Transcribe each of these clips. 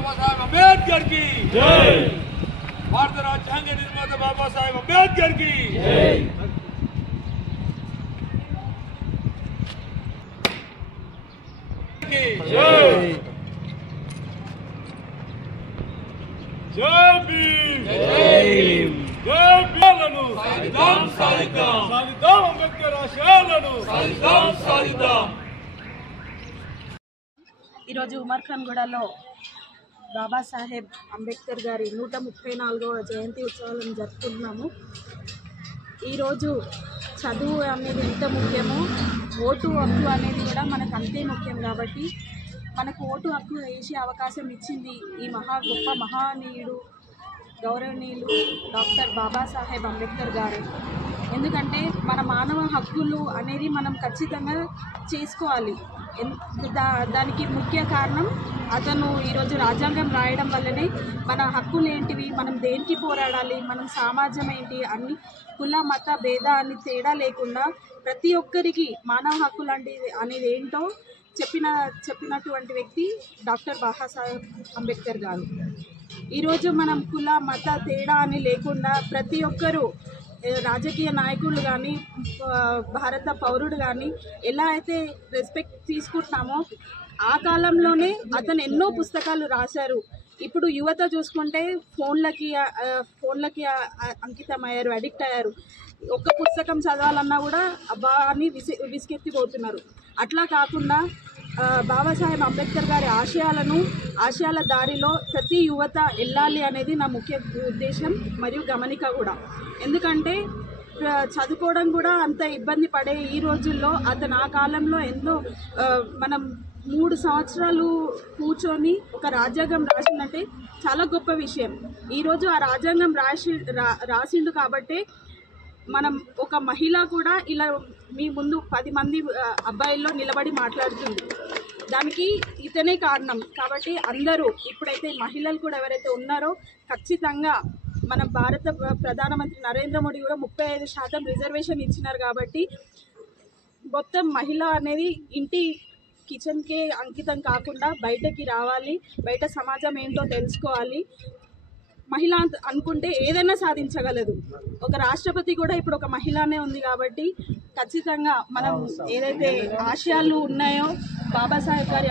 बाबा साहेब अंबेडकर की जय। भारत राज्यांग निर्माता बाबा साहेब अंबेडकर की जय। जय जय भीम जय भीम साधिदाम साधिदाम साधिदाम अंबेडकर आशयाలను साधिदाम साधिदाम। ఈరోజు ఉమర్ఖాన్గూడలో బాబాసాహెబ్ అంబేద్కర్ గారి 134వ జయంతి ఉత్సవాలను జరుపుకుంటున్నాము. ఈరోజు చదువు అనేది ఎంత ముఖ్యమో ఓటు హక్కు అనేది కూడా మనకు అంతే ముఖ్యం. కాబట్టి మనకు ఓటు హక్కు వేసే అవకాశం ఇచ్చింది ఈ గొప్ప మహానీయుడు గౌరవనీయులు డాక్టర్ బాబాసాహెబ్ అంబేద్కర్ గారు. ఎందుకంటే మన మానవ హక్కులు అనేది మనం ఖచ్చితంగా చేసుకోవాలి. దానికి ముఖ్య కారణం అతను ఈరోజు రాజ్యాంగం రాయడం వల్లనే మన హక్కులు ఏంటివి, మనం దేనికి పోరాడాలి, మనం సమాజం ఏంటి, అన్ని కుల మత భేదాన్ని తేడా లేకుండా ప్రతి ఒక్కరికి మానవ హక్కులు అనేది ఏంటో చెప్పినటువంటి వ్యక్తి డాక్టర్ బాబాసాహెబ్ అంబేద్కర్ గారు. ఈరోజు మనం కుల మత తేడా అని లేకుండా ప్రతి ఒక్కరూ రాజకీయ నాయకులు కానీ భారత పౌరుడు కానీ ఎలా అయితే రెస్పెక్ట్ తీసుకుంటున్నామో ఆ కాలంలోనే అతను ఎన్నో పుస్తకాలు రాశారు. ఇప్పుడు యువత చూసుకుంటే ఫోన్లకి అంకితమయ్యారు, అడిక్ట్ అయ్యారు. ఒక్క పుస్తకం చదవాలన్నా కూడా అబ్బా అని విసిగెత్తిపోతున్నారు. అట్లా కాకుండా బాబాసాహెబ్ అంబేద్కర్ గారి ఆశయాల దారిలో ప్రతి యువత వెళ్ళాలి అనేది నా ముఖ్య ఉద్దేశం మరియు గమనిక కూడా. ఎందుకంటే చదువుకోవడం కూడా అంత ఇబ్బంది పడే ఈ రోజుల్లో అతను ఆ కాలంలో ఎన్నో మనం 3 సంవత్సరాలు కూర్చొని ఒక రాజ్యాంగం రాసిందంటే చాలా గొప్ప విషయం. ఈరోజు ఆ రాజ్యాంగం రాసిండు కాబట్టి మనం ఒక మహిళ కూడా ఇలా మీ ముందు 10 మంది అబ్బాయిల్లో నిలబడి మాట్లాడుతుంది. దానికి ఇతనే కారణం. కాబట్టి అందరూ ఇప్పుడైతే మహిళలు కూడా ఎవరైతే ఉన్నారో ఖచ్చితంగా మన భారత ప్రధానమంత్రి నరేంద్ర మోడీ కూడా 35% రిజర్వేషన్ ఇచ్చినారు. కాబట్టి మొత్తం మహిళ అనేది ఇంటి కిచెన్కే అంకితం కాకుండా బయటకి రావాలి, బయట సమాజం ఏంటో తెలుసుకోవాలి. మహిళ అనుకుంటే ఏదైనా సాధించగలదు. ఒక రాష్ట్రపతి కూడా ఇప్పుడు ఒక మహిళనే ఉంది. కాబట్టి ఖచ్చితంగా మనం ఏదైతే ఆశయాలు ఉన్నాయో బాబాసాహెబ్ గారి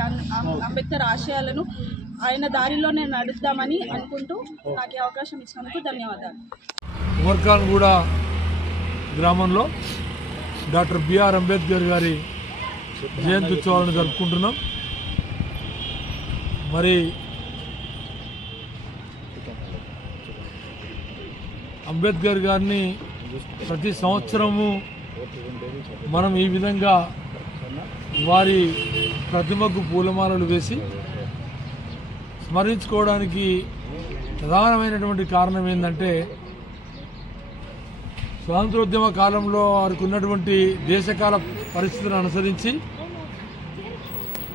అంబేద్కర్ ఆశయాలను ఆయన దారిలోనే నడుద్దామని అనుకుంటూ నాకు ఈ అవకాశం ఇచ్చినందుకు ధన్యవాదాలు. ఉమర్ఖాన్గూడ గ్రామంలో డాక్టర్ బిఆర్ అంబేద్కర్ గారి జయంతి ఉత్సవాలను జరుపుకుంటున్నాం. మరి అంబేద్కర్ గారిని ప్రతి సంవత్సరము మనం ఈ విధంగా వారి ప్రతిమకు పూలమాలలు వేసి స్మరించుకోవడానికి ప్రధానమైనటువంటి కారణం ఏంటంటే స్వాతంత్రోద్యమ కాలంలో వారికి ఉన్నటువంటి దేశకాల పరిస్థితులను అనుసరించి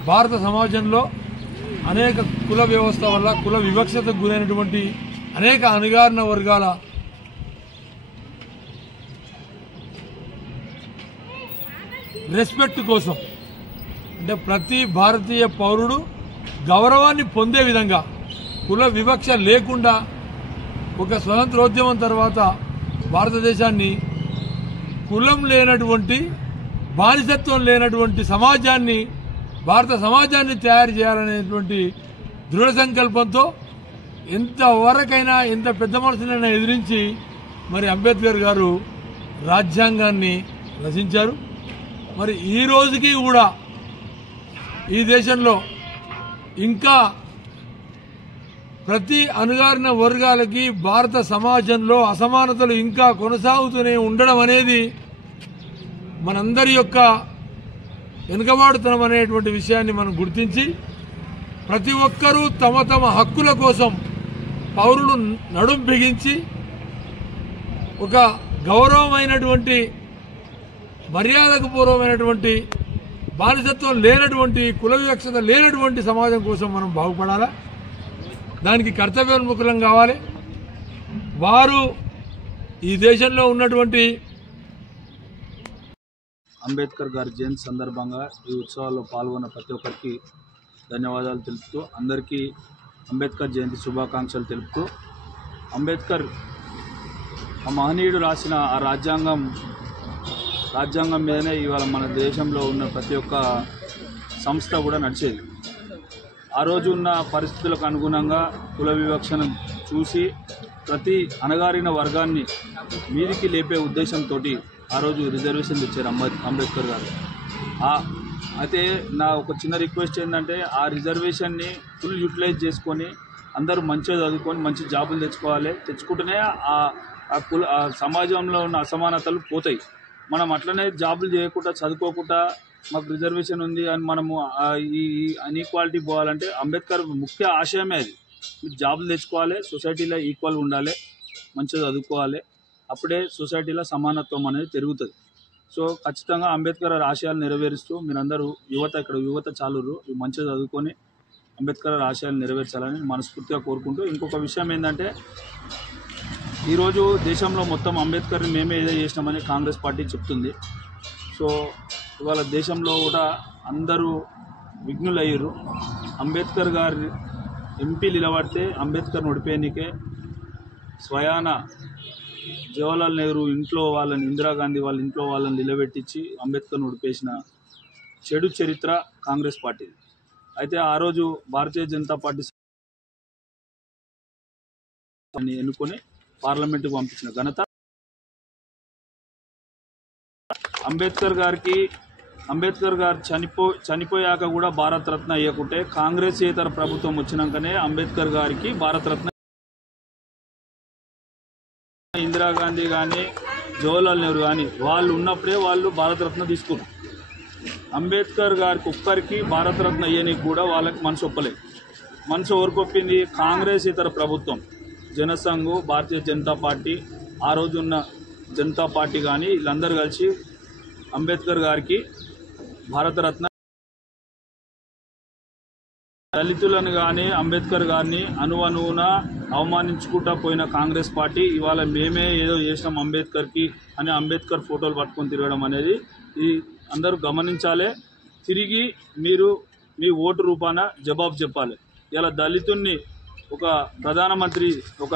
భారత సమాజంలో అనేక కుల వ్యవస్థ వల్ల కుల వివక్షతకు గురైనటువంటి అనేక అణగారిన వర్గాల రెస్పెక్ట్ కోసం, అంటే ప్రతి భారతీయ పౌరుడు గౌరవాన్ని పొందే విధంగా కుల వివక్ష లేకుండా ఒక స్వతంత్రోద్యమం తర్వాత భారతదేశాన్ని కులం లేనటువంటి బానిసత్వం లేనటువంటి సమాజాన్ని, భారత సమాజాన్ని తయారు చేయాలనేటువంటి దృఢ సంకల్పంతో ఎంతవరకైనా ఎంత పెద్ద మనసునైనా ఎదిరించి మరి అంబేద్కర్ గారు రాజ్యాంగాన్ని రచించారు. మరి ఈ రోజుకి కూడా ఈ దేశంలో ఇంకా ప్రతి అణగారిన వర్గాలకి భారత సమాజంలో అసమానతలు ఇంకా కొనసాగుతూనే ఉండడం అనేది మనందరి యొక్క వెనుకబాటుతనం అనేటువంటి విషయాన్ని మనం గుర్తించి ప్రతి ఒక్కరూ తమ తమ హక్కుల కోసం పౌరులు నడుం బిగించి ఒక గౌరవమైనటువంటి మర్యాదకు పూర్వమైనటువంటి బానిసత్వం లేనటువంటి కుల వివక్షత లేనటువంటి సమాజం కోసం మనం బాగుపడాలా. దానికి కర్తవ్యోన్ముఖులం కావాలి. వారు ఈ దేశంలో ఉన్నటువంటి అంబేద్కర్ గారి జయంతి సందర్భంగా ఈ ఉత్సవాల్లో పాల్గొన్న ప్రతి ఒక్కరికి ధన్యవాదాలు తెలుపుతూ అందరికీ అంబేద్కర్ జయంతి శుభాకాంక్షలు తెలుపుతూ, అంబేద్కర్ ఆ మహనీయుడు రాసిన ఆ రాజ్యాంగం మీదనే ఇవాళ మన దేశంలో ఉన్న ప్రతి ఒక్క సంస్థ కూడా నడిచేది. ఆ రోజు ఉన్న పరిస్థితులకు అనుగుణంగా కుల వివక్షను చూసి ప్రతి అణగారిన వర్గాన్ని మీదికి లేపే ఉద్దేశంతో ఆ రోజు రిజర్వేషన్ తెచ్చారు అంబేద్కర్ గారు. అయితే నా ఒక చిన్న రిక్వెస్ట్ ఏంటంటే, ఆ రిజర్వేషన్ని ఫుల్ యూటిలైజ్ చేసుకొని అందరూ మంచిగా చదువుకొని మంచి జాబులు తెచ్చుకుంటేనే ఆ సమాజంలో ఉన్న అసమానతలు పోతాయి. మనం అట్లనే జాబులు చేయకుండా చదువుకోకుండా మాకు రిజర్వేషన్ ఉంది అని మనము ఈ అన్ఈక్వాలిటీ పోవాలంటే అంబేద్కర్ ముఖ్య ఆశయమే అది. మీరు జాబులు తెచ్చుకోవాలి, సొసైటీలో ఈక్వల్గా ఉండాలి, మంచిగా చదువుకోవాలి, అప్పుడే సొసైటీలో సమానత్వం అనేది పెరుగుతుంది. సో ఖచ్చితంగా అంబేద్కర్ ఆశయాలు నెరవేరుస్తూ మీరందరూ యువత చాలురు మంచిగా చదువుకొని అంబేద్కర్ ఆశయాలు నెరవేర్చాలని మనస్ఫూర్తిగా కోరుకుంటూ, ఇంకొక విషయం ఏంటంటే, ఈరోజు దేశంలో మొత్తం అంబేద్కర్ని మేమే ఏదో చేసినామని కాంగ్రెస్ పార్టీ చెప్తుంది. సో ఇవాళ దేశంలో కూడా అందరూ విఘ్నులయ్యారు. అంబేద్కర్ గారి ఎంపీ నిలబడితే అంబేద్కర్ని ఓడిపోయేనికే స్వయాన జవహర్లాల్ నెహ్రూ ఇంట్లో వాళ్ళని, ఇందిరాగాంధీ వాళ్ళ ఇంట్లో వాళ్ళని నిలబెట్టించి అంబేద్కర్ని ఓడిపేసిన చెడు చరిత్ర కాంగ్రెస్ పార్టీ. అయితే ఆ రోజు భారతీయ జనతా పార్టీ ఎన్నుకొని పార్లమెంటుకు పంపించిన ఘనత అంబేద్కర్ గారు చనిపోయాక కూడా భారతరత్న ఇవ్వకుంటే కాంగ్రెసేతర ప్రభుత్వం వచ్చినాకనే అంబేద్కర్ గారికి భారతరత్న, ఇందిరాగాంధీ కానీ జవహర్లాల్ నెహ్రూ కానీ వాళ్ళు ఉన్నప్పుడే వాళ్ళు భారతరత్న తీసుకున్నారు. అంబేద్కర్ గారికి ఒక్కరికి భారతరత్న అయ్యనికి కూడా వాళ్ళకి మనసు ఒప్పలేదు. మనసు ఓరుకొప్పింది కాంగ్రెస్ ఇతర ప్రభుత్వం, జనసంఘ్, భారతీయ జనతా పార్టీ, ఆ రోజు ఉన్న జనతా పార్టీ కానీ వీళ్ళందరూ కలిసి అంబేద్కర్ గారికి భారతరత్న, దళితులను కానీ అంబేద్కర్ గారిని అణువణువున అవమానించుకుంటా పోయిన కాంగ్రెస్ పార్టీ ఇవాళ మేమే ఏదో చేసినాం అంబేద్కర్కి అని అంబేద్కర్ ఫోటోలు పట్టుకొని తిరగడం అనేది ఈ అందరూ గమనించాలి. తిరిగి మీరు మీ ఓటు రూపాన జవాబు చెప్పాలి. ఇలా దళితుల్ని ఒక ప్రధానమంత్రి ఒక